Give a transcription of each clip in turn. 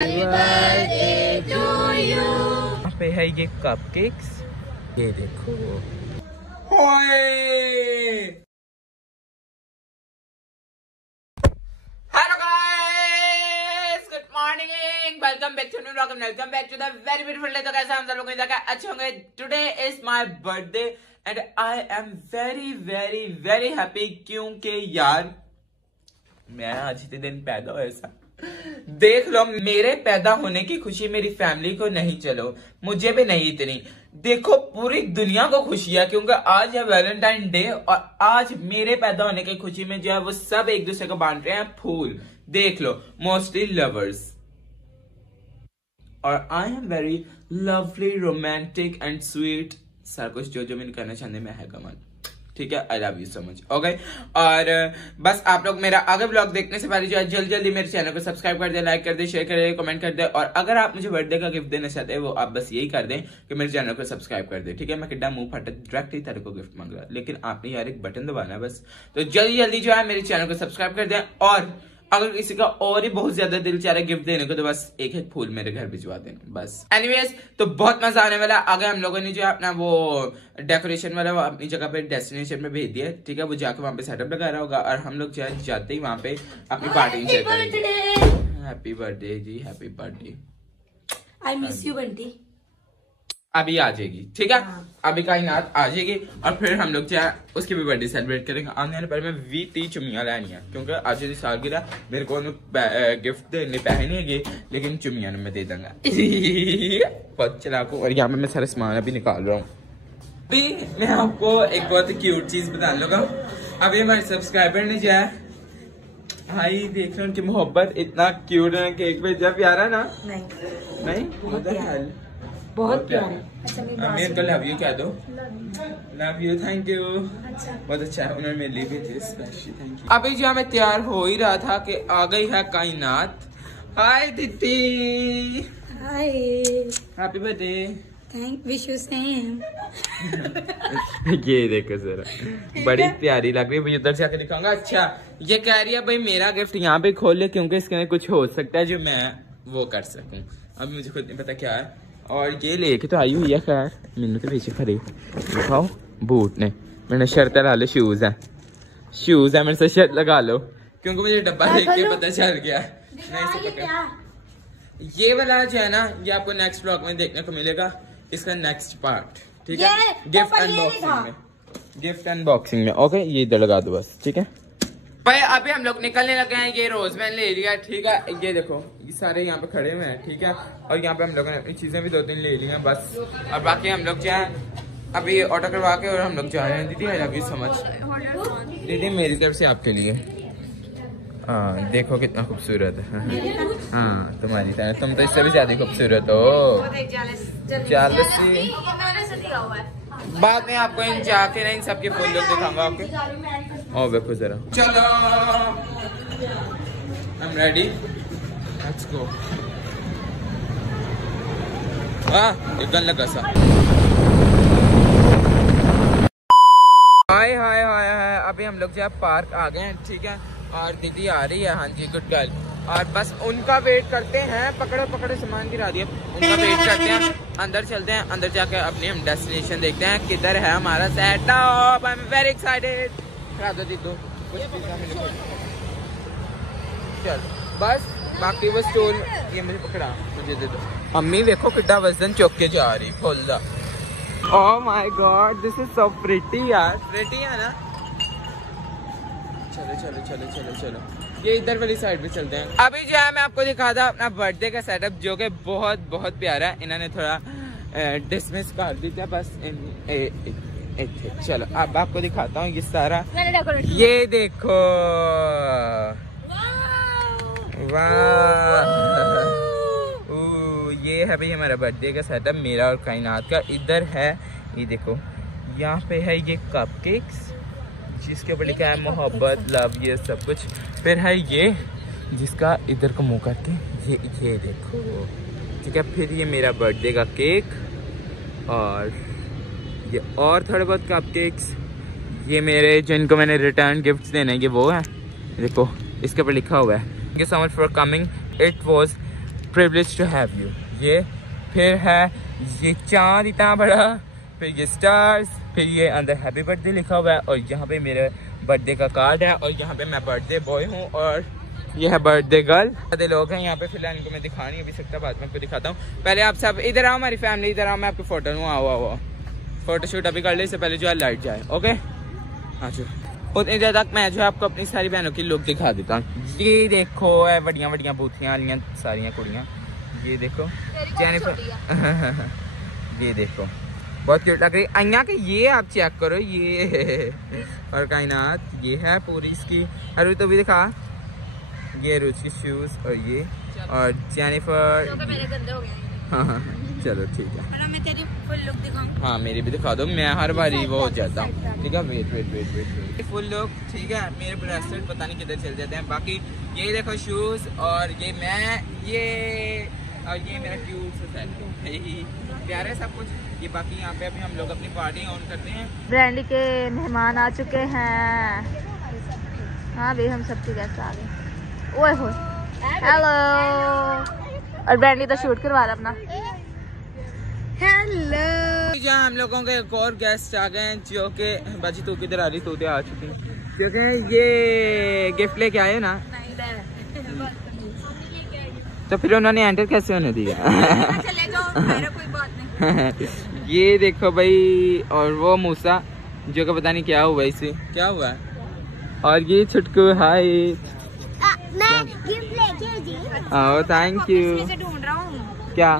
birthday to you। यहाँ पे है ये कपकेक्स, ये देखो। Hello guys, good morning, welcome back to new vlog, welcome back to the very beautiful day. तो कैसे हम सब लोग अच्छे होंगे। Today is my birthday and I am very very very happy, क्योंकि यार मैं आज ही दिन पैदा हुआ ऐसा। देख लो, मेरे पैदा होने की खुशी मेरी फैमिली को नहीं, चलो मुझे भी नहीं इतनी, देखो पूरी दुनिया को खुशी है, क्योंकि आज है वैलेंटाइन डे और आज मेरे पैदा होने की खुशी में जो है वो सब एक दूसरे को बांट रहे हैं फूल। देख लो, मोस्टली लवर्स। और आई am very lovely, romantic and sweet, सारा कुछ जो मैंने करना चाहते मैं है कमल। ठीक है, आई love you so much. Okay, और बस आप लोग मेरा आगे ब्लॉग देखने से पहले जो है जल्दी जल्दी मेरे चैनल को सब्सक्राइब कर दे, लाइक कर दे, शेयर कर दे, कमेंट कर दे। और अगर आप मुझे बर्थडे का गिफ्ट देना चाहते हैं वो आप बस यही कर दें कि मेरे चैनल को सब्सक्राइब कर दे। ठीक है, मैं किड्डा मुंह फटा डायरेक्टली तेरे को गिफ्ट मांग रहा, लेकिन आपने यार एक बटन दबाना है बस। तो जल्दी जल्दी जो है मेरे चैनल को सब्सक्राइब कर दें। और अगर किसी का और ही बहुत ज्यादा दिल चाह रहा है गिफ्ट देने को तो बस एक एक फूल मेरे घर भिजवा देना बस। एनीवेज, तो बहुत मजा आने वाला। आगे हम लोगों ने जो है अपना वो डेकोरेशन वाला वो अपनी जगह पे डेस्टिनेशन में भेज दिया। ठीक है, वो जाके वहां पे सेटअप लगा रहा होगा और हम लोग जो है जाते ही वहां पे अपनी पार्टी एंजॉय करेंगे। Happy birthday ji, happy birthday. I miss you Bunty. अभी आ जाएगी, ठीक है, अभी कायनात आ जाएगी और फिर हम लोग जो है उसकी भी बर्थडे सेलिब्रेट करेंगे। आने वाले पर मैं 20-30 चुमियां लानी है, क्योंकि आज की सालगिरह मेरे को गिफ्ट देने पैसे नहीं है, लेकिन चुमियां मैं दे दूंगा। बहुत चलाकू। और यहाँ पे मैं सारा सामान अभी निकाल रहा हूँ। अभी मैं आपको एक बहुत क्यूट चीज बता लूंगा। अभी हमारे सब्सक्राइबर ने जो है भाई देख रहे उनकी मोहब्बत, इतना क्यूट है, केक पे जब प्यारा ना। नहीं बहुत प्यारा। अच्छा, मैं लव यू कह दो। Love you, thank you. बहुत अच्छा है, उन्होंने मेरे लिए भेजी स्पेशली, थैंक यू। अभी जो मैं तैयार हो ही रहा था कि आ गई है कायनात। हाय दीदी, hi, happy birthday. Thank, wish you same. ये देखो जरा, बड़ी प्यारी लग रही है। उधर से आके दिखाऊंगा। अच्छा, ये कह रही है भाई मेरा गिफ्ट यहाँ पे खोल ले, क्योंकि इसके अंदर कुछ हो सकता है जो मैं वो कर सकूं। अभी मुझे खुद नहीं पता क्या है। और ये लेके तो आई हुई है, खैर मैंने तो पीछे खरीद दिखाओ बूट ने। मैंने शर्ट लगा लो, शूज है मेरे से, शर्ट लगा लो, क्योंकि मुझे डब्बा देख के पता चल गया। ये वाला जो है ना, ये आपको नेक्स्ट व्लॉग में देखने को मिलेगा, इसका नेक्स्ट पार्ट। ठीक है, गिफ्ट अनबॉक्सिंग में। ओके, ये इधर लगा दो बस। ठीक है भाई, अभी हम लोग निकलने लगे हैं। ये रोजमैन ले लिया, ठीक है, ये देखो ये सारे यहाँ पे खड़े हुए हैं। ठीक है, और यहाँ पे हम लोगों ने अपनी चीजें भी 2-3 ले ली हैं बस। और बाकी हम लोग जाए अभी ऑर्डर करवा के और हम लोग जा रहे हैं। दीदी आई लव यू सो मच। दीदी मेरी तरफ से आपके लिए। हाँ देखो कितना खूबसूरत है। हाँ तुम्हारी तरह, तुम तो इससे भी ज्यादा खूबसूरत हो। जालसी बाद में आपको इन जाके ना इन सबके फूल लोग दिखाऊंगा आपके। और देखो जरा, चलो I'm ready, let's go। एक गन लगा सा। हाय हाय हाय हाय, अभी हम लोग जो है पार्क आ गए हैं। ठीक है, और दीदी आ रही है। हाँ जी, गुड गर्ल। और बस उनका वेट करते हैं। पकड़े सामान गिरा दिया। उनका वेट करते हैं, अंदर चलते हैं, अंदर जाके अपनी हम डेस्टिनेशन देखते हैं किधर है हमारा setup. I am very excited. चल बस, बाकी वो स्टोर ये मुझे पकड़ा, मुझे दे दो। अम्मी देखो कितना वजन चुक के जा रही फुल दा। Oh my God, this is so pretty यार। प्रिटी है ना। चलो चलो चलो चलो चलो, ये इधर वाली साइड पे चलते हैं। अभी जो है मैं आपको दिखा था अपना बर्थडे का सेटअप, जो कि बहुत बहुत प्यारा है। इन्होंने थोड़ा डिसमिस कर दिया बस। चलो अब आपको दिखाता हूँ ये सारा। ये देखो, वाह, ये है भाई हमारा बर्थडे का सेटअप, मेरा और कायनात का। इधर है ये देखो, यहाँ पे है ये कपकेक्स जिसके ऊपर लिखा है मोहब्बत, लव, ये सब कुछ। फिर है ये जिसका इधर को मुंह करके ये देखो। ठीक है, फिर ये मेरा बर्थडे का केक और ये और थोड़े बहुत कपकेक्स। ये मेरे जिनको मैंने रिटर्न गिफ्ट्स देने के वो है, देखो इसके ऊपर लिखा हुआ है thank you so much for coming, it was privilege to have you. ये फिर है ये चांद इतना बड़ा, फिर ये स्टार्स, फिर ये अंदर हैप्पी बर्थडे लिखा हुआ है, और यहाँ पे मेरे बर्थडे का कार्ड है, और यहाँ पे मैं बर्थडे बॉय हूँ और ये है बर्थडे गर्ल। आधे लोग हैं यहाँ पे, फिलहाल इनको मैं दिखा नहीं अभी सकता, बाद में आपको दिखाता हूँ। पहले आप सब इधर आओ, हमारी फैमिली इधर आओ, मैं आपकी फोटो लूँ। आओ फोटोशूट अभी कर ले, इससे पहले जो है लाइट जाए। ओके हाँ जी, उतनी देर तक मैं जो है आपको अपनी सारी बहनों की लुक दिखा देता हूँ। ये देखो है बड़िया बड़िया बूथियाँ वालियाँ सारियाँ कुड़ियाँ, ये देखो ये देखो बहुत क्यूट लग रही है। अइया के ये आप चेक करो, ये और कायनात ये है पूरी इसकी। अरे तो भी दिखा, ये रुचि की शूज, और ये और जेनिफर मेरे गंदे हो गए। हाँ चलो ठीक है, मैं तेरी फुल लुक दिखाऊं। हाँ मेरी भी दिखा दो, मैं हर बारी वो हो जाता हूँ। ठीक है वेट फुल लुक। ठीक है मेरे ब्रेसलेट पता नहीं किधर चल जाते हैं। बाकी ये देखो शूज, और ये मैं और ये मेरा क्यूट सा सेट प्यारा है सब कुछ। ये बाकी यहाँ पे अभी हम लोग अपनी पार्टी ऑन करते हैं। ब्रांडी के मेहमान आ चुके हैं। हाँ भाई हम सबके गेस्ट आ गए। ओए होए हेलो, और ब्रांडी तो शूट करवा रहा अपना। हेलो, जहाँ हम लोगों के एक और गेस्ट आ गए हैं, जो कि बाजी तू किधर आ रही, तू आ चुकी है, क्योंकि ये गिफ्ट लेके आए ना, तो फिर उन्होंने एंटर कैसे होने दिया। चले जाओ, मेरा कोई बात नहीं। ये देखो भाई, और वो मूसा जो कि पता नहीं क्या हुआ इसे, क्या हुआ है। और ये छुटकू हाय, मैं गिफ्ट लेके जी। Oh thank you. ढूंढ रहा हूँ क्या?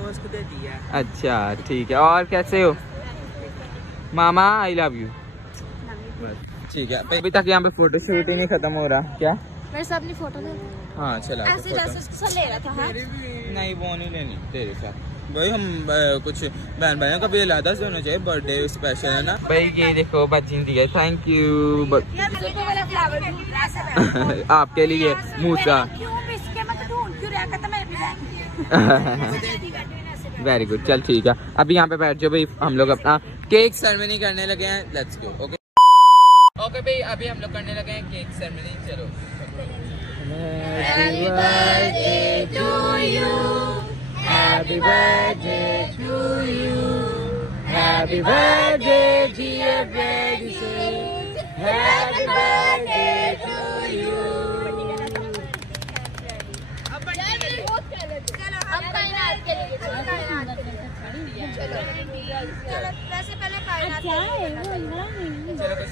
उसको दे दिया। अच्छा ठीक है, और कैसे हो मामा? आई लव यू। ठीक है, अभी तक यहाँ पे फोटो शूट ही नहीं खत्म हो रहा। क्या मेरे साथ अपनी फोटो ले। हाँ चला ऐसे जैसे उसके साथ ले रहा था। हाँ? नहीं वो नहीं लेनी तेरे साथ भाई, हम कुछ बहन भाइयों का भी अलग से होना चाहिए, बर्थडे स्पेशल है ना भाई। ये देखो बच्ची दी है, थैंक यू। आपके लिए मूसा। वेरी गुड, चल ठीक है, अभी यहाँ पे बैठ जाओ भाई, हम लोग अपना केक सेरेमनी करने लगे हैं। Let's go. ओके ओके भाई, अभी हम लोग करने लगे हैं केक सेरेमनी। चलो happy birthday to you, happy birthday to you, happy birthday dear Brady, happy birthday to you.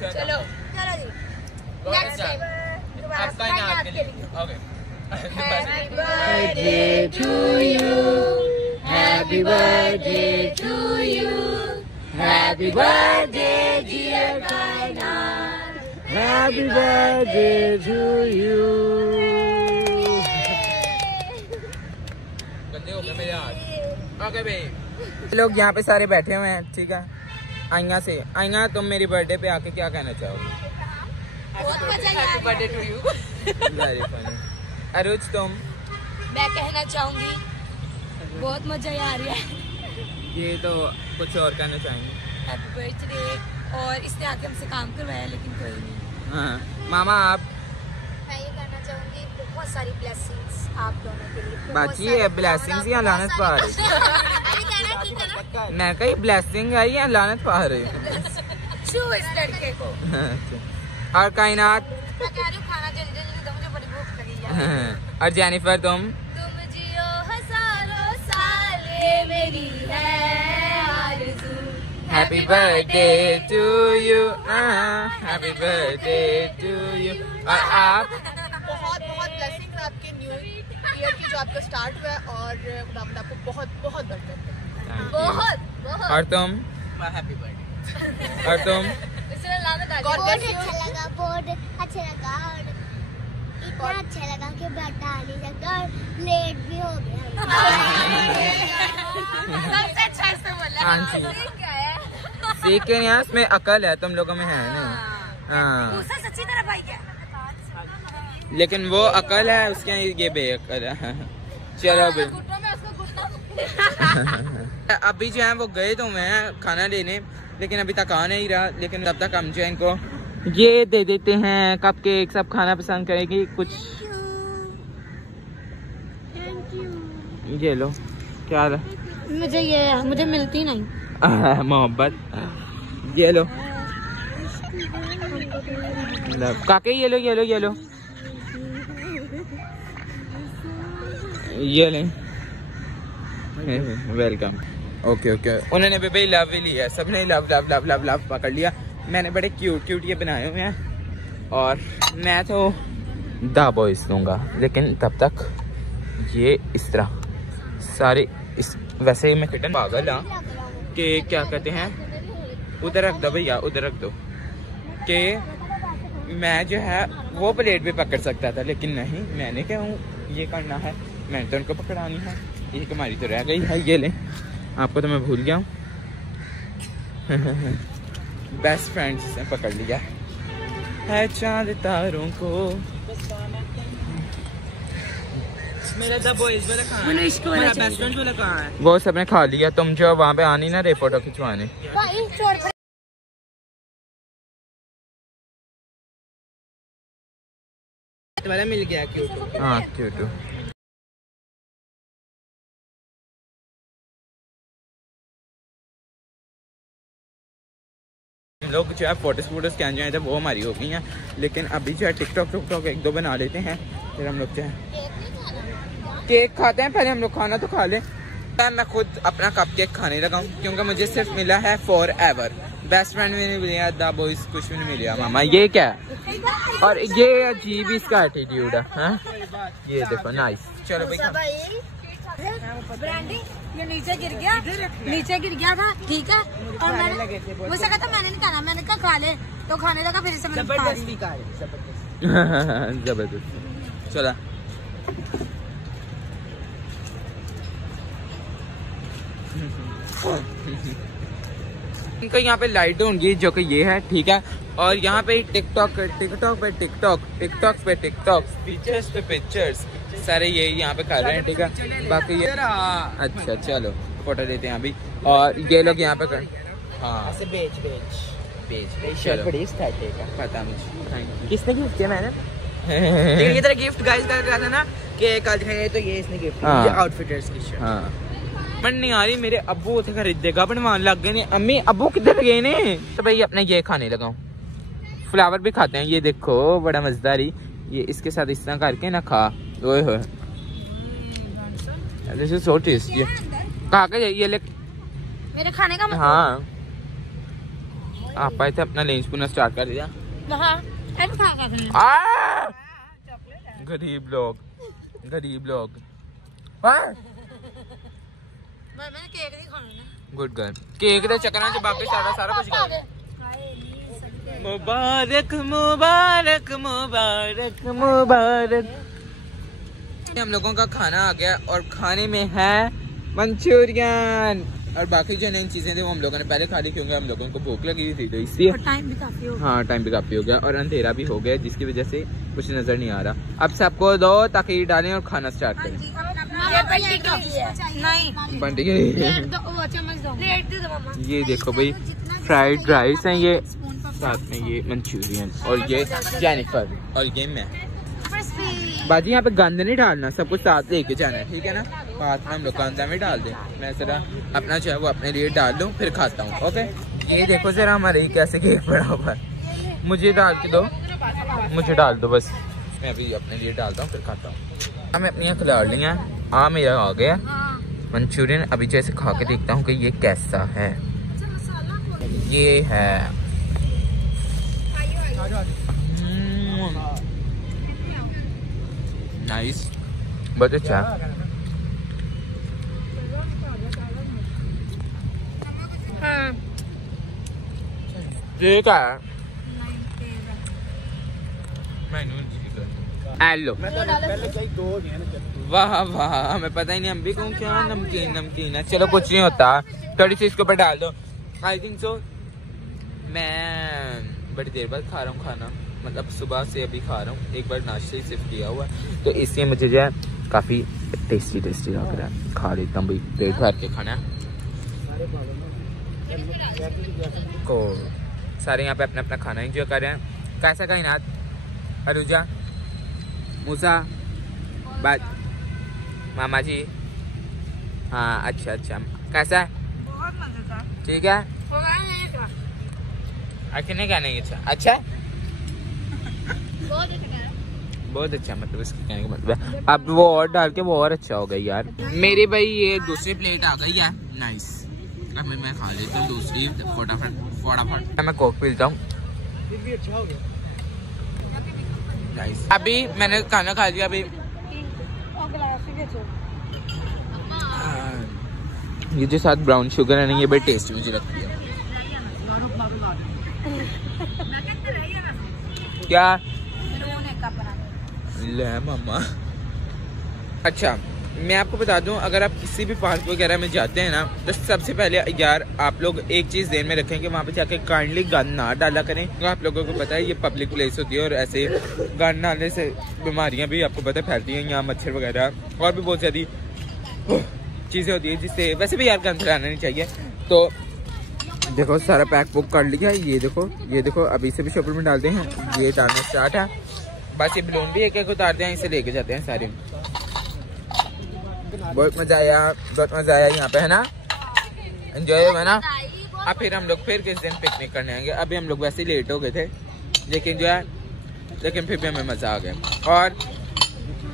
चलो नेक्स्ट टाइम आपका इनाम के लिए। Okay happy birthday to you, happy birthday to you, happy birthday dear Kainat, happy birthday to you. गंदे हो गए मेरे हाथ। ओके भाई, लोग यहाँ पे सारे बैठे हुए हैं। ठीक है, आइया से आइया, तुम मेरी बर्थडे पे आके क्या कहना चाहोगे? Happy birthday to you. Very funny. Aruj तुम? मैं कहना चाहूंगी बहुत मजा आ रहा है। ये तो कुछ और कहना चाहेंगे? हैप्पी बर्थडे, और इसने आके हमसे काम करवाया, लेकिन कोई नहीं। हाँ मामा आप? मैं ये कहना चाहूंगी बहुत सारी ब्लेसिंग्स आप दोनों के लिए। बाकी है ब्लेसिंग्स या लानत पा रही? मैं कही ब्लेसिंग है या लानत पा रही छू इस लड़के को। और कायनात? मैं कह रही हूँ खाना जल्दी जल्दी दो, मुझे बड़ी भूख लगी है। और जेनिफर तुम? तुम जियो हजारों साल, ये मेरी है आरज़ू। Happy birthday to you, happy birthday to you. और आप? बहुत बहुत ब्लेसिंग्स आपके न्यू ईयर की, जो आपका स्टार्ट हुआ है, और खुदा आपको बहुत बहुत बरकत दे। बहुत बहुत। और तुम? Happy birthday. और तुम? बहुत अच्छा लगा, बहुत अच्छा लगा, और इतना अच्छा लगा कि बता नहीं सकता, और लेट भी हो गया। सबसे अच्छा इसने बोला। हाँ जी, सीख के यहाँ इसमें अकल है, तुम लोगों में है ना। हाँ दूसरा सच्ची तरह भाई क्या? लेकिन वो अकल है उसके, ये बेअकल है। चलो अभी अभी जो है वो गए तो मैं खाना लेने, लेकिन अभी तक आ नहीं रहा। लेकिन तब तक हम जो है इनको ये दे देते हैं कप केक, सब खाना पसंद करेगी कुछ। ये लो, क्या हाल है? मुझे मिलती नहीं मोहब्बत। ये लो काके, ये लो ये लो ये लो, ये ले, वेलकम। ओके ओके, उन्होंने भी भाई लव ही लिया, सबने love love love love love पकड़ लिया। मैंने बड़े क्यूट क्यूट ये बनाए हुए हैं और मैं तो दा बॉयज लूँगा, लेकिन तब तक ये इस तरह सारे इस वैसे मैं किटन पागल हाँ कि क्या कहते हैं, उधर रख दो भैया, उधर रख दो, कि मैं जो है वो प्लेट भी पकड़ सकता था, लेकिन नहीं, मैंने क्या हूँ ये करना है, मैंने तो उनको पकड़ानी है। ये हमारी तो रह गई है, ये ले, आपको तो मैं भूल गया हूँ। बेस्ट फ्रेंड्स से पकड़ लिया है चांद तारों को। मेरा द बॉयज वाला कहाँ है? मेरा बेस्ट फ्रेंड वाला कहाँ है? वो सबने खा लिया, तुम जो वहाँ पे आनी ना रे फोटो खिंचवाने। वाला मिल गया क्यूट। हाँ क्यूट। लोग जो है फोटोज स्कैन जो है वो हमारी हो गई हैं, लेकिन अभी जो है टिकटॉक एक दो बना लेते हैं, फिर हम लोग जो है केक खाते हैं। पहले हम लोग खाना तो खा लें। मैं खुद अपना कप केक खाने लगा हूँ, क्योंकि मुझे सिर्फ मिला है फॉर एवर। बेस्ट फ्रेंड भी नहीं मिला, द बॉयज कुछ भी नहीं मिला। मामा ये क्या है? और ये अजीब इसका एटीट्यूड है, हाँ? ये देखो नाइस। चलो भाई ये नीचे गिर गया था, ठीक है। और मैंने मुझसे कहा था, मैंने नहीं खाना, मैंने कहा खा ले, तो खाने लगा, फिर से मैंने जबरदस्त। चला इनका यहाँ पे लाइट होंगी जो कि ये है, ठीक है। और यहाँ पे टिकटॉक पे टिकटॉक, पिक्चर्स पे पिक्चर्स, सारे ये यहाँ पे कर रहे हैं, ठीक है। बाकी ये अच्छा चलो फोटो लेते हैं अभी। और ये लोग यहाँ पे कर, हाँ बेच पता मुझे। किसने गिफ्ट किया? मैंने ये तरह गिफ्ट गाइस कर रहा था ना कि कल है, तो ये इसने गिफ्ट किया आउटफिटर्स की शर्ट। हाँ मन नहीं आ रही, मेरे अब्बू उसे खरीदेगा बनवान लग गए ने। अम्मी अब्बू किधर गए ने? तो भाई अपने ये खाने लगाऊं, फ्लावर भी खाते हैं। ये देखो बड़ा मजेदारी, ये इसके साथ इस तरह करके ना खा, ओए होए दिस इज सो टेस्टी। कहा के ये ले मेरे खाने का मतलब। हाँ आप आए थे, अपना लंच पुनः स्टार्ट कर दिया। गरीब लोग मैंने केक नहीं खाना। गुड गर्ल, केक के चक्कर में बाकी सारा कुछ खा गया। मुबारक मुबारक मुबारक मुबारक। हम लोगों का खाना आ गया और खाने में है मंचूरियन और बाकी जो नई चीजें थी वो हम लोगों ने पहले खा ली, क्योंकि हम लोगों को भूख लगी थी, तो इसलिए टाइम भी काफी हो गया। हाँ टाइम भी काफी हो गया और अंधेरा भी हो गया, जिसकी वजह से कुछ नजर नहीं आ रहा। अब सबको दो ताकि डालें और खाना स्टार्ट करें। बंटी ये देखो भाई, फ्राइड राइस है ये, साथ में ये मंचूरियन और ये जेनिफर और ये मैं। बाजी यहाँ पे गंद नहीं डालना, सब कुछ साथ लेके जाना है, ठीक है ना। हाथ में हम लोग गंदा में डाल दें, मैं जरा अपना जो है वो अपने लिए डाल लूँ, फिर खाता हूँ। ओके ये देखो जरा हमारे कैसे केक पड़ा हुआ है, मुझे डाल के दो, मुझे डाल दो बस, मैं अभी अपने लिए डालता हूँ फिर खाता हूँ। हमें अपनी खिला ली हैं, मेरा आ गया मंचूरियन। अभी जैसे खा के देखता हूँ कि ये कैसा है। ये है नाइस, बहुत अच्छा। ठीक है हेलो, वाह वाह, हमें पता ही नहीं, हम भी कहूँ क्या नमकीन है। चलो कुछ नहीं होता, थोड़ी सी इसके ऊपर डाल दो। आई थिंक सो मैं बड़ी देर बाद खा रहा हूँ खाना, मतलब सुबह से अभी खा रहा हूँ, एक बार नाश्ते ही सिर्फ किया हुआ है, तो इसलिए मुझे जो है काफ़ी टेस्टी लग रहा है। खा लेता हूँ भाई, पेट भर के खाना है। को सारे यहाँ पे अपना अपना खाना एंजॉय कर रहे हैं। कैसा कायनात, अरुजा, मूसा, मामा जी। हाँ अच्छा अच्छा, कैसा है? बहुत मजेदार। ठीक है। नहीं क्या नहीं अच्छा? अच्छा है? बहुत अच्छा है। बहुत अच्छा, मतलब इसके कहने का मतलब है अब वो और डाल के वो और अच्छा हो गया यार। मेरी भाई ये दूसरी प्लेट आ गई है, नाइस। अब मैं खा लेता हूँ दूसरी फटाफट। मैं कोक पीता हूँ। नाइस। अभी मैंने खाना खा लिया। अभी ये जो साथ ब्राउन शुगर है ना, ये बड़ी टेस्टी मुझे लगती है। क्या ले मामा। अच्छा मैं आपको बता दूं, अगर आप किसी भी पार्क वगैरह में जाते हैं ना, तो सबसे पहले यार आप लोग एक चीज़ ध्यान में रखें कि वहाँ पे जाके काइंडली गंद ना डाला करें। तो आप लोगों को पता है ये पब्लिक प्लेस होती है और ऐसे गंद डालने से बीमारियाँ भी आपको पता है फैलती हैं। यहाँ मच्छर वगैरह और भी बहुत सारी चीज़ें होती है जिससे वैसे भी यार गंद फैलाना नहीं चाहिए। तो देखो सारा पैक बुक कर लिया। ये देखो अभी से भी शॉपर में डालते हैं। ये डालना स्टार्ट है। बस ये बलून भी एक एक उतारते हैं, इसे लेके जाते हैं सारे। बहुत मजा आया यहाँ पे, है ना? एंजॉय हुआ ना? अब फिर हम लोग फिर किस दिन पिकनिक करने आएंगे। अभी हम लोग वैसे ही लेट हो गए थे, लेकिन फिर भी हमें मजा आ गया। और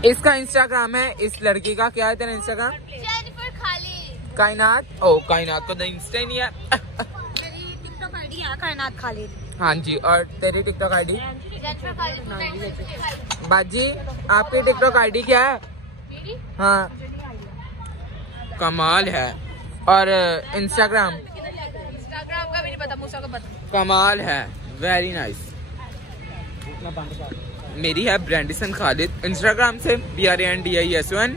इसका इंस्टाग्राम है, इस लड़की का क्या है तेरा इंस्टाग्राम? कायनात। ओ कायनात को तो इंस्टा ही नहीं है। मेरी टिकटॉक आईडी है कायनात खालिद। हाँ जी, और तेरी टिकटॉक आईडी? बाजी आपकी टिकटॉक आईडी क्या है? हाँ कमाल है। और इंस्टाग्राम का भी नहीं पता, मूसा का पता। कमाल है, वेरी नाइस। मेरी है ब्रांडिसन खालिद इंस्टाग्राम से BRANDIS1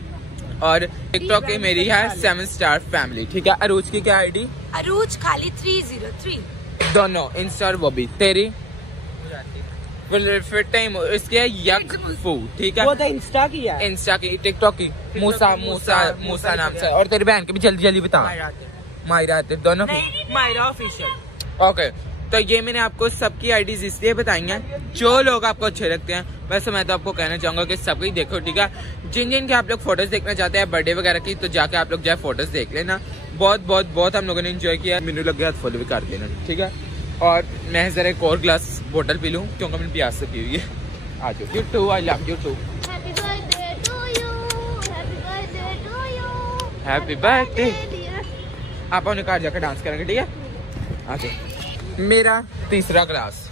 और टिकटॉक की मेरी है 7 स्टार फैमिली। ठीक है। अरूज की क्या आईडी? अरूज खालिद 303। दोनों इंस्टा और वो भी। तेरी फिर टाइम इसकी है यक फू। ठीक है, वो तो इंस्टा की है, इंस्टा की। टिकटॉक की मूसा नाम से। और तेरी बहन की भी जल्दी जल्दी बता। मायरा दोनों की? मायरा ऑफिशियल। ओके, तो ये मैंने आपको सबकी आईडीज इसलिए बताई हैं जो लोग आपको अच्छे लगते हैं। वैसे मैं तो आपको कहना चाहूंगा कि सबकी देखो। ठीक है, जिन के आप लोग फोटोज देखना चाहते हैं बर्थडे वगैरह की, तो जाके आप लोग जाए फोटोज देख लेना। बहुत हम लोगों ने एंजॉय किया। मेनू लग गया फॉलो भी कर देना। ठीक है, और मैं जरा एक और ग्लास बोतल पी लूँ क्योंकि मैंने प्यास से पी हुई है। आ जाओ। You too, I love you too. Happy birthday. आप उन्हें कार जाकर डांस करेंगे। ठीक है, आ जाओ। मेरा तीसरा ग्लास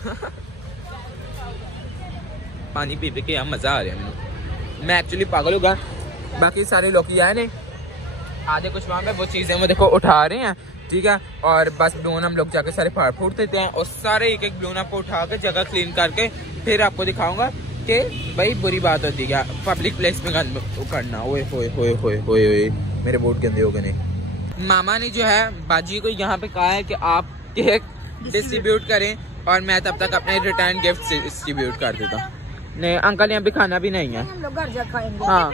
पानी पी के यहाँ मजा आ रहा है। मैं एक्चुअली पागल हो गया। बाकी सारे लोग आए नहीं, आधे कुछ वहाँ पे वो चीजें वो देखो उठा रहे हैं। ठीक है, और बस बलून हम लोग जाके सारे फाड़ फूट देते हैं और सारे एक एक बलून आपको उठा के जगह क्लीन करके फिर आपको दिखाऊंगा कि भाई बुरी बात होती है पब्लिक प्लेस में गंद करना। ओए होए होए होए होए होए, मेरे बोर्ड गंदे हो गए। मामा ने जो है बाजी को यहाँ पे कहा है कि आप केक डिस्ट्रीब्यूट करें और मैं तब तक अपने रिटर्न गिफ्ट डिस्ट्रीब्यूट कर देता हूँ। नहीं अंकल यहाँ पे खाना भी नहीं है। हम लोग घर जाकर खाएंगे। हाँ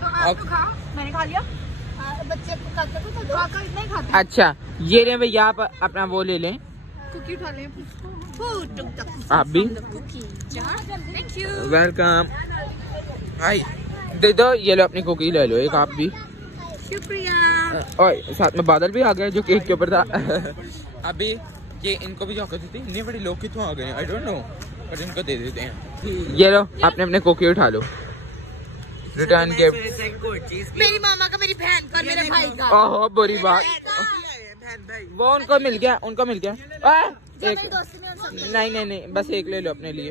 तो आप तो खाओ, मैंने खा लिया। बच्चे को काका को तो काका इतना ही खाता है। अच्छा ये रहे भैया, आप अपना वो ले लें, कुकी उठा लें। आप भी थैंक यू। वेलकम। आई दे दो, ये लो अपनी कुकी ले लो एक आप भी। शुक्रिया। और साथ में बादल भी आ गए जो केक के ऊपर था। अभी ये इनको भी जाकर देते। इतने बड़े लोग कितों आ गए, आई डोंट नो, पर इनको दे देते हैं। ये लो आपने अपने कुकी उठा लो, रिटर्न गिफ्ट। मेरी मामा का, मेरी बहन का, मेरे भाई का। ओहो बुरी बात, वो उनको मिल गया, उनको मिल गया। एक नहीं बस एक ले लो अपने लिए।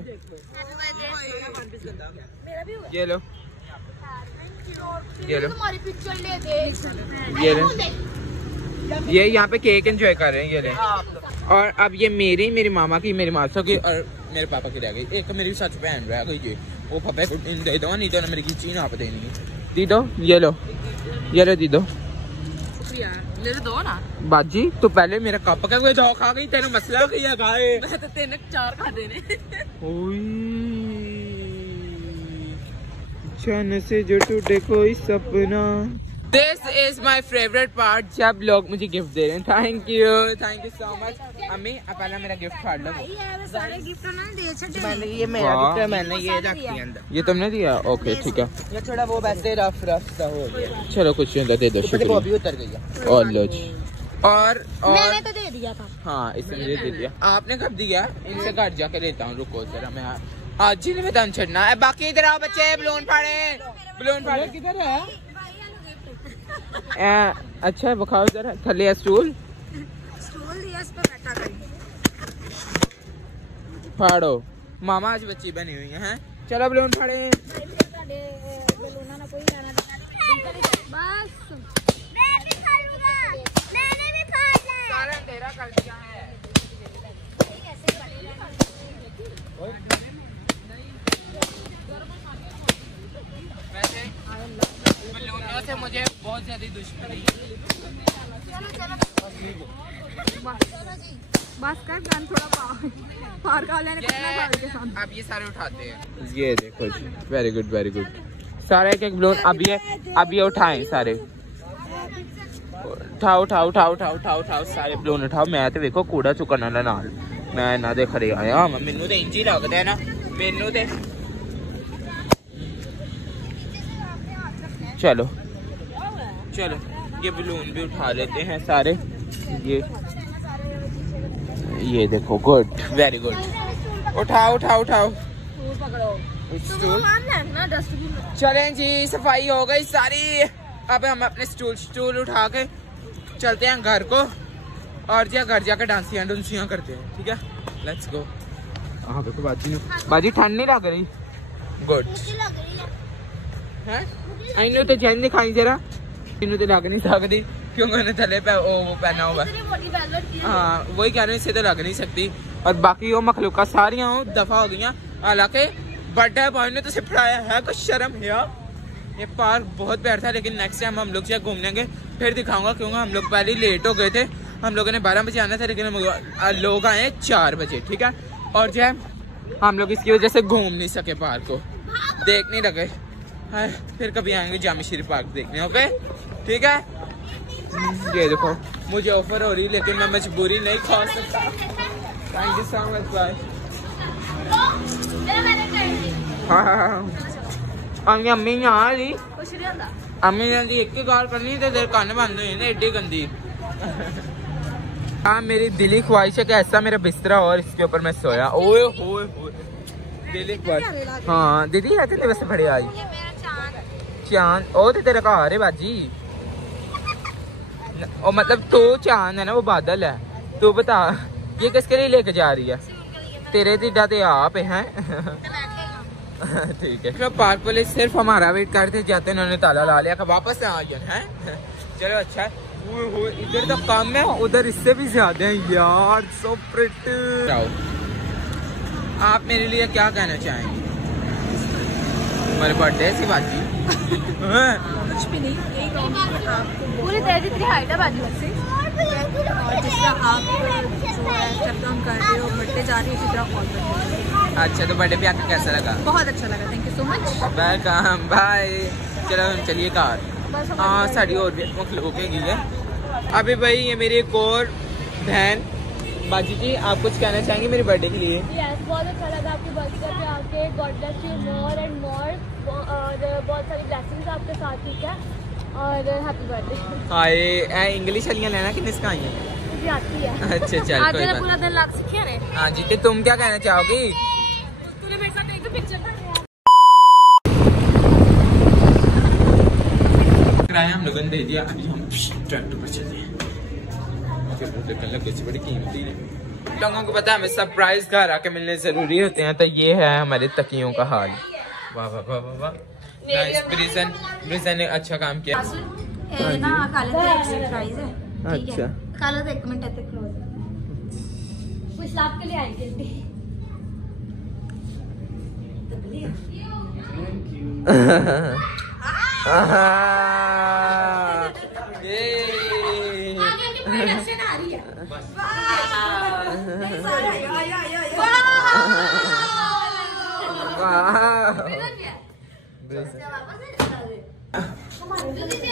ये लो ये लो तुम्हारी पिक्चर ले दे। ये ले, ये यहाँ पे केक एंजॉय कर रहे हैं। ये ले, और अब ये मेरी मामा की, मेरी मासा की और मेरे पापा की रह गई। एक मेरी सच बहन रह गई जी, वो पापा को दे दो, नहीं तो मेरी खींची ना आप देनी दी दो। ये लो दी दो। ले दो ना बाजी तो पहले मेरा कप का कोई दो खा गई, तेरा मसला क्या खाए? मैं तो 3-4 खा देने। छन से जो टूटे कोई सपना, this is my favourite part, जब लोग मुझे गिफ्ट दे रहे हैं। Thank you so much. अम्मी पहला मेरा गिफ्ट फाड़ लो। सारे गिफ्ट ना दे छे। ये मेरा गिफ्ट है, मैंने ये रखी अंदर। ये तुमने दिया? ओके ठीक है। ये थोड़ा वो वैसे रफ सा हो गया। चलो कुछ नहीं, दे दो। वो अभी उतर गई है। और लो जी। और मैंने तो दे दिया था। हाँ, इसने मुझे दे दिया। आपने कब दिया? इनसे घर जाके लेता हूँ, रुको जरा मैं आज ही में दम छड़ना है। बाकी इधर आओ बच्चे, बलून फाड़े। बलून फाड़े किधर है? अच्छा बखाओ जरा। थले है स्टूल दिया, इस पे बैठा करी। फाड़ो। मामा आज बच्ची बनी हुई है। चलो बलून फाड़े। बस सारा अंधेरा कर दिया है। वैसे बलूनों से मुझे बहुत ज्यादा दुश्मनी है। बस कर गान थोड़ा पार का लेने अब ये सारे उठाते हैं। ये देखो जी, वेरी गुड वेरी गुड। सारे एक एक बलून अब ये उठाएं सारे। उठाओ उठाओ उठाओ उठाओ उठाओ उठाओ सारे बलून उठाओ। मैं तो देखो कूड़ा चुकन वाला नाल मैं ना दे खरे आया। मैनू तो इंज ही लगता है ना, मैनू तो। चलो चलो ये बलून भी उठा लेते हैं सारे। ये देखो, गुड वेरी गुड। उठाओ उठाओ उठाओ। चलें जी, सफाई हो गई सारी। अब हम अपने स्टूल उठा के चलते हैं घर को और घर जाकर डांसियां करते हैं। ठीक है, लेट्स गो। हाँ देखो बाजी ठंड नहीं लग रही? गुड है। इन्हों तो चैन दिखाई जरा। इन्हों तो लग नहीं सकती क्योंकि उन्हें थले पे वो पहना हुआ। हाँ वही कह रहे हैं, इससे तो लग नहीं सकती। और बाकी वो मखलूका सारियां दफा हो गई। हालांकि बर्थडे बॉय ने तो सिर्फ पढ़ाया है, कुछ शर्म है। ये पार्क बहुत प्यार था, लेकिन नेक्स्ट टाइम हम लोग जब घूमने गए फिर दिखाऊंगा, क्योंकि हम लोग पहले लेट हो गए थे। हम लोगों ने 12 बजे आना था, लेकिन लोग आए 4 बजे। ठीक है, और जो है हम लोग इसकी वजह से घूम नहीं सके, पार्क को देख नहीं लगे। फिर कभी आएंगे जामी शरीफ पार्क देखने। ओके ठीक है। ये देखो मुझे ऑफर हो रही, लेकिन मैं मजबूरी नहीं खा सकता। Thank you so much, bye. अम्मी यहाँ ली, अम्मी जल्दी एक ही कार करनी तो देर कान बंद हुई ना, एडी गंदी। हाँ मेरी दिली ख्वाहिश है कि ऐसा मेरा बिस्तरा और इसके ऊपर मैं सोया। ओए होए दिली ख्वाहिश। हाँ दीदी है तेरे वैसे बड़े आई चांद। ओ तो तेरा घर है बाजी। ओ मतलब तो चांद है ना, वो बादल है। तू बता ये किसके लिए लेके जा रही है? तेरे दीदा ते आप हैं। ठीक है। तो पार्क वाले सिर्फ हमारा वेट करते जाते, उन्होंने ताला ला लिया, वापस आ गए हैं। चलो अच्छा है। इधर तो कम है, उधर इससे भी ज्यादा है यार। So pretty. आप मेरे लिए क्या कहना चाहेंगे? मेरे बर्थडे से बाजी कुछ भी नहीं, यही कहूँगी आपको पूरी तरह जितनी हाइट है बाजू से, और जिस तरह आप जो है स्टेप डाउन कर रहे हो, बढ़ते जा रही हो, उसी तरह और बढ़ते। अच्छा तो बर्थडे पे आपको कैसा लगा? बहुत अच्छा लगा, thank you so much. Welcome, bye. चलो चलिए कार। हाँ साड़ी और भी मखलूक है। अभी भाई ये मेरी एक और बहन बाजी जी, आप कुछ कहना चाहेंगे मेरे बर्थडे के लिए? बहुत अच्छा लगा आपके बर्थडे पे आके। God bless you more and more, और बहुत सारी ब्लेसिंग्स आपके साथ। ठीक है, और हैप्पी बर्थडे। हाय इंग्लिश वालियां लेना कि किसका आई है? मुझे आती है। अच्छा चल आज कोई मैंने बात। पूरा दिन लाख सीखिया ने। हाँ जी, तो तुम क्या कहना चाहोगी? तूने मेरे साथ एक तो पिक्चर किराया हम लोगों ने दे दिया। अभी हम ट्रैक्टर पर चलते हैं। बड़ी कीमती है। लोगों को पता है हमें सरप्राइज घर आके मिलने जरूरी होते हैं, तो ये है हमारे तकियों का हाल। वाह वाह वाह वाह वाह। ब्रिजन ने अच्छा काम किया। ना काले तो एक सरप्राइज है। अच्छा काला तो 1 मिनट तक क्लोज है। कुछ आपके लिए आई थी।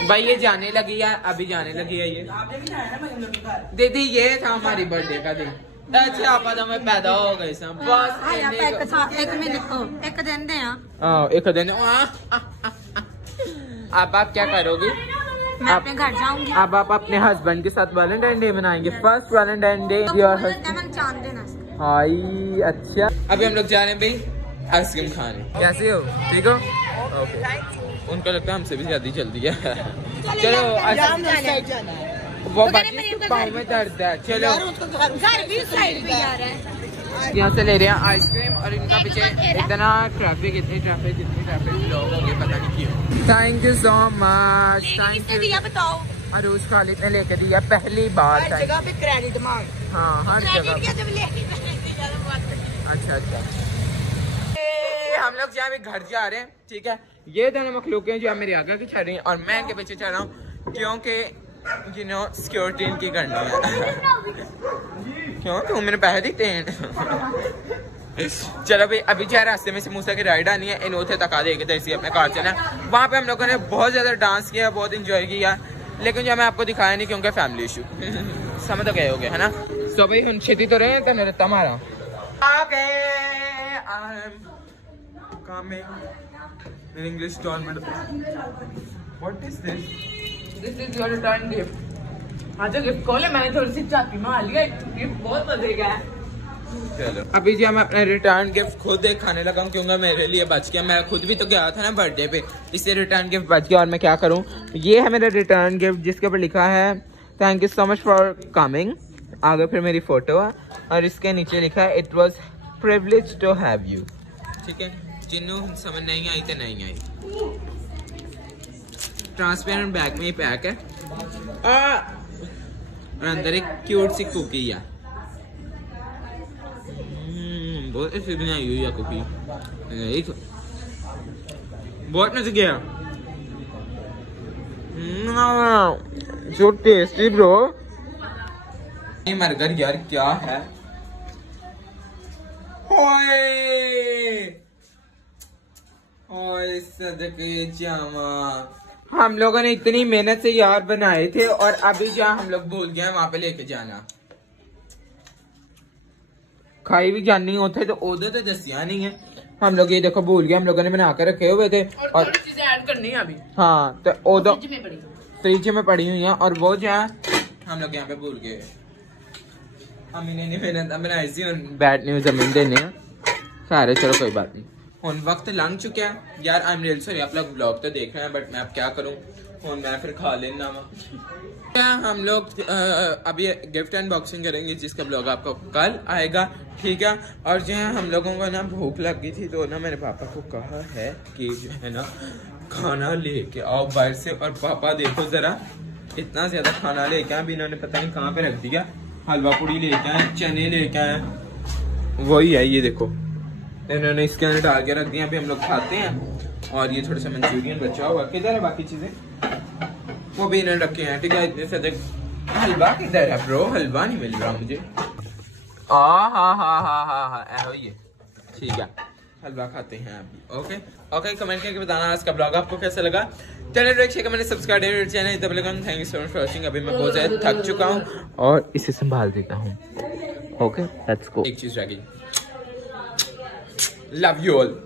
भाई ये जाने लगी है, अभी जाने लगी है ये। दीदी ये था हमारी बर्थडे का दिन। अच्छा आप मैं पैदा हो गए सब बस एक दिन दे एक दिन। अब आप क्या करोगी? मैं अपने घर जाऊंगी। अब आप अपने हस्बैंड के साथ वैलेंटाइन डे मनाएंगे, first Valentine day your husband. चांद देना। हाई अच्छा, अभी हम लोग जा रहे हैं भाई आइसक्रीम खाने। कैसे हो? ठीक हो? ओके। उनको लगता है हमसे भी ज्यादा जल्दी है। चलो वो पाँव में दर्द है। चलो घर भी साइड पे आ रहा है। यहाँ से ले रहे हैं आइसक्रीम और इनका पीछे इतना इतनी ट्रैफिक लोग होंगे पता नहीं क्यों। Thank you so much. Thank you. बताओ अरूज खालिद ने लेके दिया पहली बार। हर जगह पे क्रेडिट मांग। हाँ हर जगह। अच्छा हम लोग जहाँ भी घर जा रहे हैं, ठीक है। ये दोनों मखलूकें जो मेरे आगे की चल रही हैं और मैं इनके पीछे चल रहा हूँ क्योंकि यू नो सिक्योरिटी इनकी करनी है। क्यों तुम मेरे पैसे दिखते हैं? चलो भाई अभी जो है रास्ते में से मूसा की राइड आनी है, इनोथे तक आ देखे थे अपने कार चला। वहाँ पे हम लोगों ने बहुत ज्यादा डांस किया, बहुत इंजॉय किया, लेकिन जो मैं आपको दिखाया नहीं क्योंकि फैमिली इशू। समझ तो गए हो गए है ना। सो भाई हम छेती तो रहे थे मेरे तमारा in English tournament. What is this? This is your return gift. हाँ जो गिफ्ट खोले मैंने थोड़ी सी चाबी मार लिया, गिफ्ट बहुत मजे का है। चलो अभी जी मैं अपना रिटर्न गिफ्ट खुद खाने लगा हूँ क्योंकि मेरे लिए बच गया। मैं खुद भी तो गया था ना बर्थडे पे, इससे रिटर्न गिफ्ट बच गया। और मैं क्या करूँ, ये है मेरा रिटर्न गिफ्ट जिसके ऊपर लिखा है thank you so much for coming. आगे फिर मेरी फोटो है और इसके नीचे लिखा है it was privilege to have you. ठीक है, जिन्हों समझ नहीं आई तो नहीं आई। ट्रांसपेरेंट बैग में ही पैक है और अंदर एक क्यूट सी कुकी है। बहुत अच्छी बनाई हुई है कुकी, बहुत मजा गया। जो टेस्टी ब्रो। ये बर्गर यार क्या है? हम लोगों ने इतनी मेहनत से यार बनाए थे और अभी जहाँ हम लोग भूल गए वहां पे लेके जाना। खाई भी जानी होते तो उधर तो दसिया नहीं है। हम लोग ये देखो भूल गए, हम लोगों ने बना कर रखे हुए थे और थोड़ी चीजें ऐड करनी है अभी। हाँ तो उधर फ्रिज में पड़ी हुई है और वो जहाँ हम लोग यहाँ पे भूल गए। अम्मी ने मेहनत बनाई सी और बैड न्यूज जमीन देने सारे। चलो कोई बात नहीं, ਹੁਣ वक्त लंघ चुका है यार। आई एम रियली सॉरी, आप लोग ब्लॉग तो देख रहे हैं बट मैं अब क्या करूं, मैं फिर खा लेना वा। हम लोग अभी गिफ्ट अनबॉक्सिंग करेंगे जिसका ब्लॉग आपको कल आएगा, ठीक है। और जो है हम लोगों को ना भूख लग गई थी तो ना मेरे पापा को कहा है कि जो है ना खाना लेके आओ बाहर से। और पापा देखो जरा इतना ज्यादा खाना लेके आए, अभी इन्होंने पता नहीं कहाँ पे रख दिया। हलवा पूड़ी लेके आए, चने लेके आए, वही है ये देखो इन्होंने इसके अंदर डाल के रख दिया। अभी हम लोग खाते हैं। और ये थोड़ा सा मंचूरियन बचा हुआ, किधर है बाकी चीजें वो भी इन्होंने रखे हैं, ठीक है। इतने से हलवा किधर है ब्रो? हलवा नहीं मिल रहा मुझे। हाँ ये ठीक है, हलवा खाते हैं अभी। ओके कमेंट करके बताना आज का ब्लॉग आपको कैसा लगा। Channel like share comment subscribe channel तब लगा। Thank you so much for watching. अभी मैं बहुत ज्यादा थक चुका हूँ और इसे संभाल देता हूँ। Okay let's go. एक चीज रह गई, लव यू ऑल।